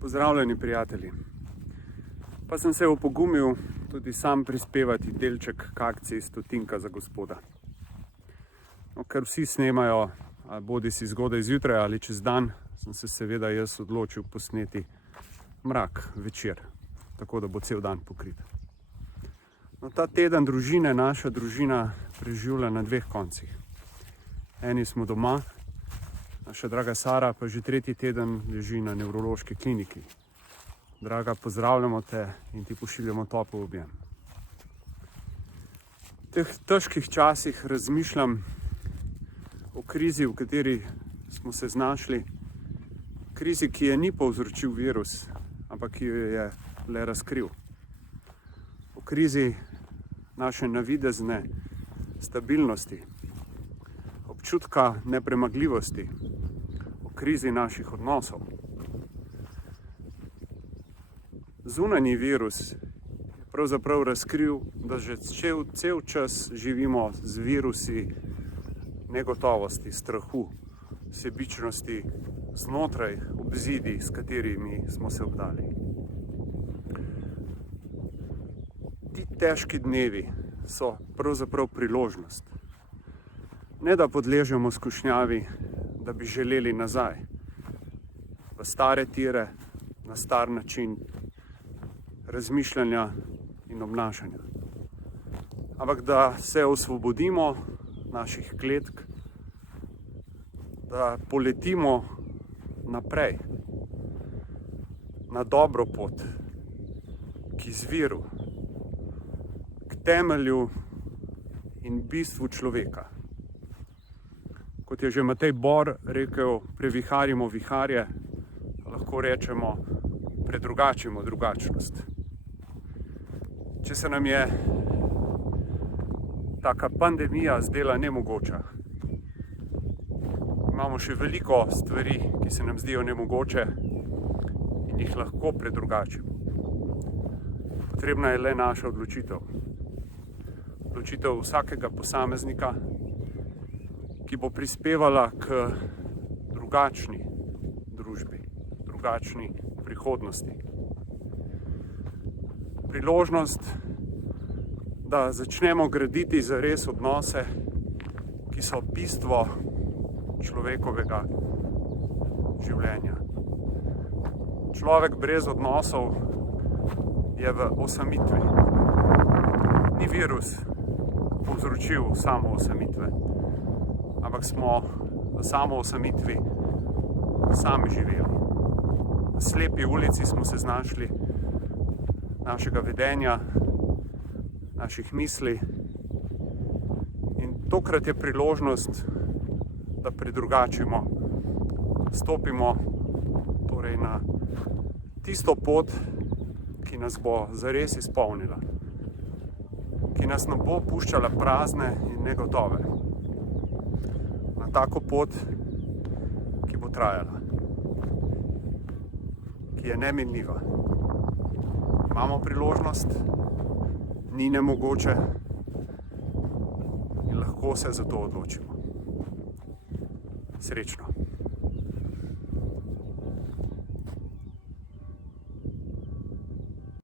Pozdravljeni prijatelji. Pa sem se opogumil tudi sam prispevati delček k akciji Stotinka za gospoda. No, ker vsi snemajo, bodi si zgodaj zjutraj ali čez dan, sem se seveda jaz odločil posneti mrak večer, tako da bo cel dan pokrit. No, ta teden družine naša družina preživlja na dveh koncih. Eni smo doma, naša draga Sara pa že tretji teden leži na nevrološki kliniki. Draga, pozdravljamo te in ti pošiljamo topel objem. V teh težkih časih razmišljam o krizi, v kateri smo se znašli. Krizi, ki je ni povzročil virus, ampak ki jo je le razkril. O krizi naše navidezne stabilnosti, občutka nepremagljivosti, o krizi naših odnosov. Zunanji virus je pravzaprav razkril, da že cel čas živimo z virusi negotovosti, strahu, sebičnosti znotraj obzidij, s katerimi smo se obdali. Ti težki dnevi so pravzaprav priložnost. Ne da podležemo skušnjavi, da bi želeli nazaj, v stare tire, na star način razmišljanja in obnašanja. Ampak da se osvobodimo naših kletk, da poletimo naprej, na dobro pot, k izviru, k temelju in bistvu človeka. Kot je že Matej Bor rekel, previharimo viharje, lahko rečemo, predrugačimo drugačnost. Če se nam je taka pandemija zdela nemogoča, imamo še veliko stvari, ki se nam zdijo nemogoče in jih lahko predrugačimo. Potrebna je le naša odločitev. Odločitev vsakega posameznika, ki bo prispevala k drugačni družbi, drugačni prihodnosti. Priložnost, da začnemo graditi zares odnose, ki so bistvo človekovega življenja. Človek brez odnosov je v osamitvi. Ni virus povzročil samo osamitve, ampak smo v samo osamitvi sami živeli. V slepi ulici smo se znašli našega vedenja, naših misli in tokrat je priložnost, da predrugačimo, stopimo torej na tisto pot, ki nas bo zares izpolnila, ki nas ne bo puščala prazne in negotove. Na tako pot, ki bo trajala, ki je neminljiva. Imamo priložnost, ni nemogoče in lahko se za to odločimo. Srečno.